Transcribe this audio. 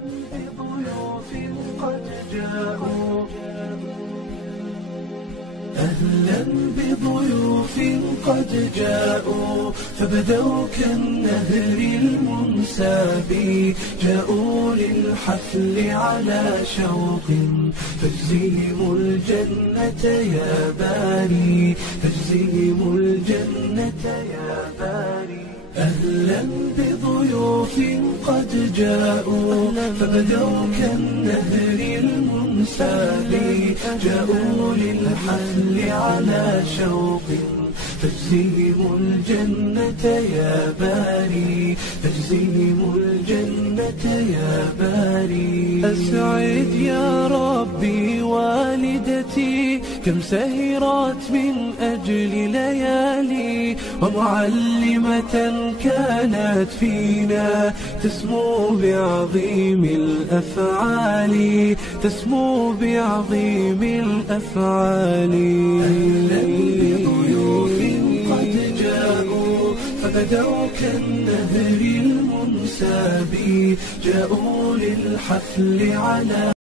بضيوف قد جاءوا أهلا بضيوف قد جاءوا فبدوا كالنهر المنساب جاءوا للحفل على شوق فاجزهم الجنة يا باري فاجزهم الجنة يا باري أهلا بضيوف قد جاءوا فبدوا كالنهر المنساب جاءوا للحفل على شوق فاجزهم الجنة يا باري فاجزهم الجنة يا باري أسعد يا ربي والدتي كم سهرت من أجل ليالي ومعلمة كانت فينا تسمو بعظيم الأفعال تسمو بعظيم الأفعال أهلا بضيوف قد جاءوا فبدوا كالنهر المنساب جاءوا للحفل على